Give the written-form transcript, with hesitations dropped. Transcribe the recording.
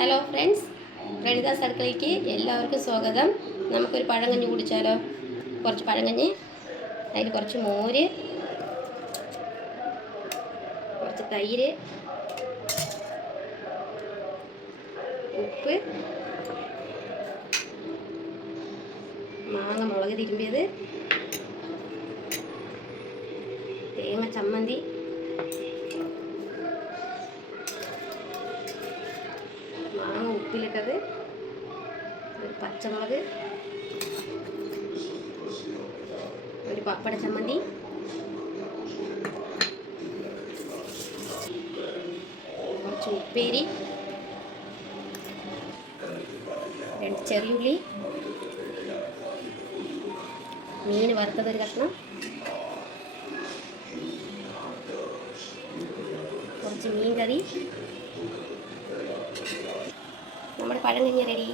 Hello friends, പ്രണിതാസ് അടുക്കളയ്ക്ക് എല്ലാവർക്കും സ്വാഗതം. നമുക്കൊരു പഴങ്കഞ്ഞി കുടിച്ചാലോ? കുറച്ച് പഴങ്കഞ്ഞി, അതിൽ കുറച്ച് മോര്, കുറച്ച് തൈര്, ഉപ്പ്, മാങ്ങ മുളക് തിരുമ്പിയത്, തേങ്ങ ചമ്മന്തി, മാങ്ങ ഉപ്പിലിട്ടത്, ഒരു പച്ചമുളക്, ഒരു പപ്പട ചമ്മന്തി, കുറച്ച് ഉപ്പേരി, 2 ചെറിയുള്ളി, മീൻ വറുത്തതൊരു കഷ്ണം, കുറച്ച് മീൻ കറി. നമ്മുടെ പഴങ്കഞ്ഞി റെഡി.